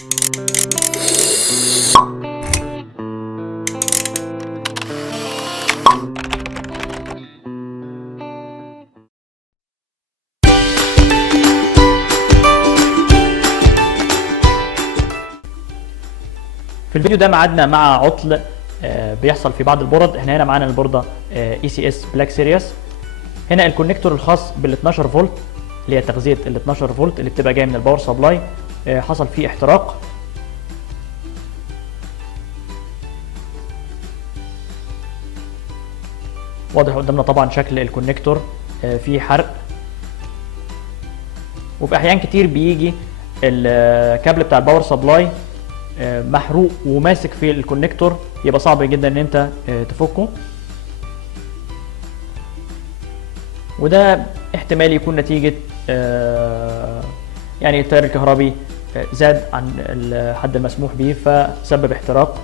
في الفيديو ده معادنا مع عطل بيحصل في بعض البورد. احنا هنا معانا البورده ECS بلاك سيريس. هنا الكونكتور الخاص بال 12 فولت اللي هي تغذيه ال 12 فولت اللي بتبقى جايه من الباور سبلاي حصل فيه احتراق. واضح قدامنا طبعا شكل الكونكتور فيه حرق، وفي احيان كتير بيجي الكابل بتاع الباور سبلاي محروق وماسك في الكونكتور، يبقى صعب جدا ان انت تفكه، وده احتمال يكون نتيجة يعني التيار الكهربي زاد عن الحد المسموح به فسبب احتراق.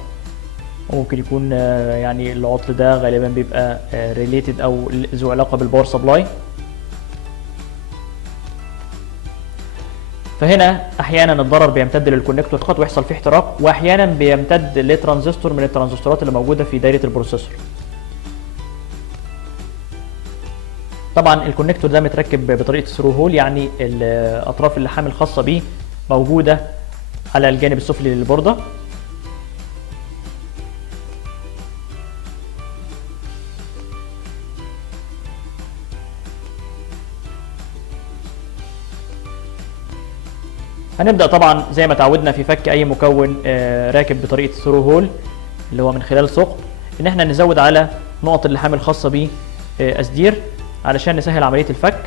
وممكن يكون يعني العطل ده غالبا بيبقى ريليتد او ذو علاقة بالباور سبلاي. فهنا احيانا الضرر بيمتد للكونكتور فقط ويحصل فيه احتراق، واحيانا بيمتد لترانزستور من الترانزستورات اللي موجوده في دايره البروسيسور. طبعا الكونكتور ده متركب بطريقه ثرو هول، يعني الاطراف اللحام الخاصه بيه موجوده على الجانب السفلي للبورده. هنبدأ طبعا زي ما تعودنا في فك اي مكون راكب بطريقة ثرو هول اللي هو من خلال ثقب، ان احنا نزود على نقط اللحام الخاصة به اسدير علشان نسهل عملية الفك.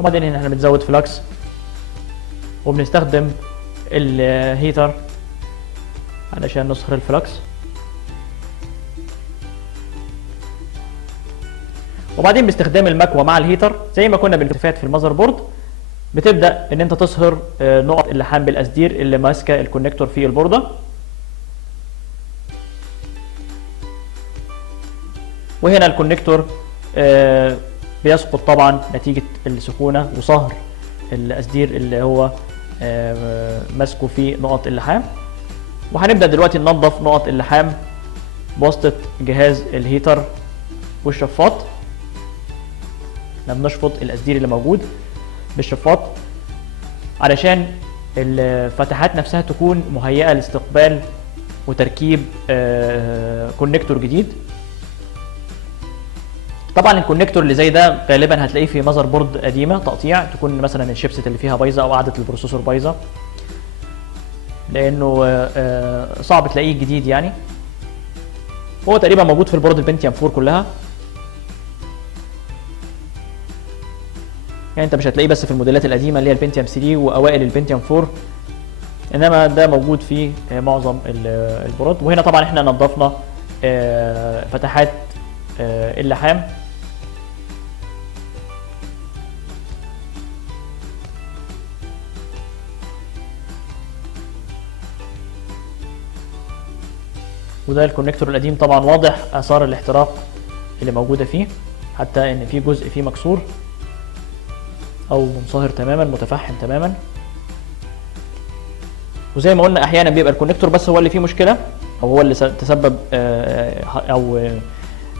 وبعدين هنا احنا بنزود فلكس وبنستخدم الهيتر علشان نصهر الفلكس. وبعدين باستخدام المكوى مع الهيتر زي ما كنا بنفات في المذر بورد بتبدا ان انت تصهر نقط اللحام بالاسدير اللي ماسكه الكونكتور في البورده. وهنا الكونكتور بيسقط طبعا نتيجة السخونة وصهر الأسدير اللي هو ماسكه في نقط اللحام. وهنبدأ دلوقتي ننظف نقط اللحام بواسطة جهاز الهيتر والشفاط. احنا بنشفط الأسدير اللي موجود بالشفاط علشان الفتحات نفسها تكون مهيئة لاستقبال وتركيب كونكتور جديد. طبعا الكونكتور اللي زي ده غالبا هتلاقيه في مذر بورد قديمه تقطيع، تكون مثلا الشيبسيت اللي فيها بايظه او قاعده البروسيسور بايظه، لانه صعب تلاقيه جديد. يعني هو تقريبا موجود في البورد البنتيوم 4 كلها، يعني انت مش هتلاقيه بس في الموديلات القديمه اللي هي البنتيوم 3 واوائل البنتيوم 4، انما ده موجود في معظم البورد. وهنا طبعا احنا نظفنا فتحات اللحام. وده الكونكتور القديم طبعا واضح اثار الاحتراق اللي موجوده فيه، حتى ان في جزء فيه مكسور او منصهر تماما متفحم تماما. وزي ما قلنا احيانا بيبقى الكونكتور بس هو اللي فيه مشكله، او هو اللي تسبب او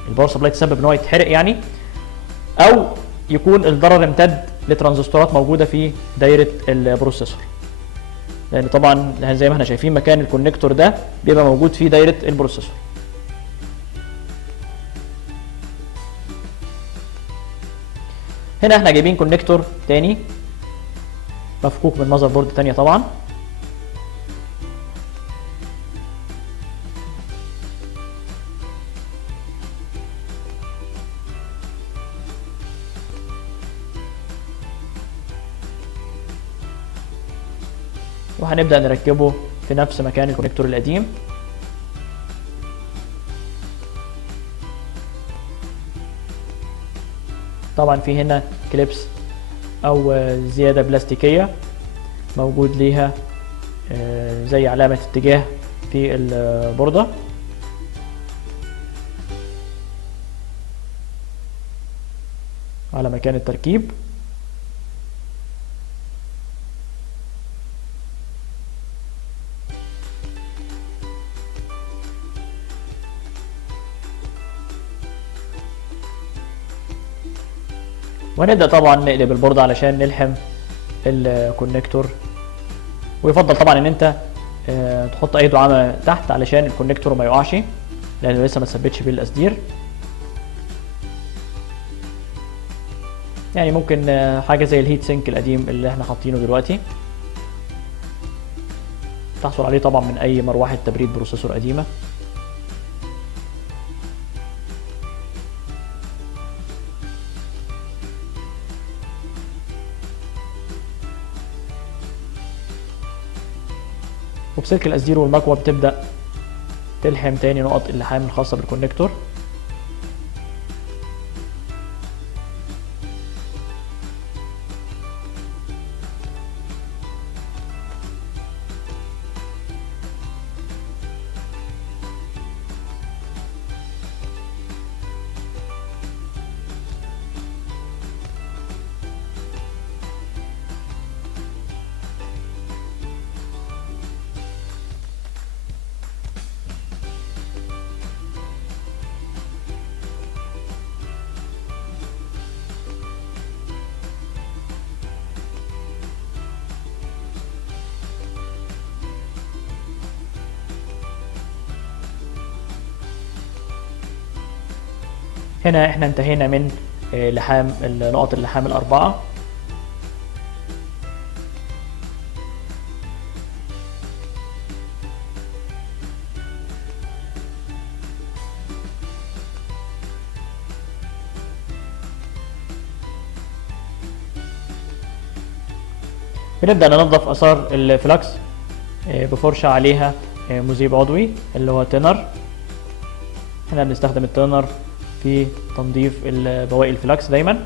الباور سبلاي تسبب ان هو يتحرق يعني، او يكون الضرر امتد لترانزستورات موجوده في دايره البروسيسور. لان طبعا زي ما احنا شايفين مكان الكونكتور ده بيبقى موجود في دايره البروسيسور. هنا احنا جايبين كونكتور تاني مفكوك من مذر بورد تانيه طبعا. وهنبدأ نركبه في نفس مكان الكونكتور القديم. طبعا في هنا كليبس او زيادة بلاستيكية موجود ليها زي علامة اتجاه في البوردة. على مكان التركيب. وهنبدأ طبعا نقلب البوردة علشان نلحم الكونكتور، ويفضل طبعا ان انت تحط اي دعامة تحت علشان الكونكتور ما يقعش لانه لسه ما ثبتش بالقصدير. يعني ممكن حاجة زي الهيت سينك القديم اللي احنا حاطينه دلوقتي، تحصل عليه طبعا من اي مروحة تبريد بروسيسور قديمة. وبسلك القصدير والمكوى بتبدأ تلحم تاني نقط اللحام الخاصة بالكونكتور. هنا احنا انتهينا من لحام نقط اللحام الأربعة. بنبدأ ننظف آثار الفلكس بفرشة عليها مذيب عضوي اللي هو تينر. احنا بنستخدم التينر في تنظيف بواقي الفلكس دايما.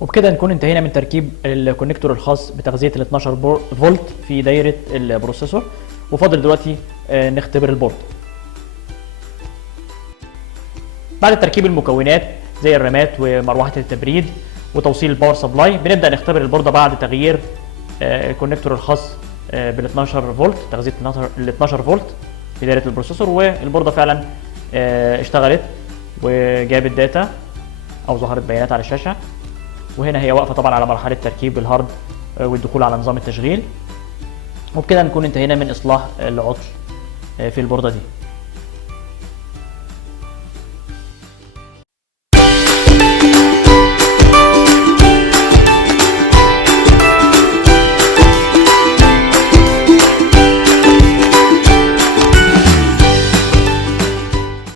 وبكده نكون انتهينا من تركيب الكونكتور الخاص بتغذية ال 12 فولت في دايرة البروسيسور، وفاضل دلوقتي نختبر البورد. بعد تركيب المكونات زي الرامات ومروحة التبريد وتوصيل الباور سبلاي، بنبدأ نختبر البوردة بعد تغيير الكونكتور الخاص بال 12 فولت، تغذية ال 12 فولت في دايرة البروسيسور. والبوردة فعلا اشتغلت وجابت داتا او ظهرت بيانات على الشاشة. وهنا هي واقفة طبعا على مرحلة تركيب الهارد والدخول على نظام التشغيل. وبكده نكون انتهينا من إصلاح العطل في البوردة دي.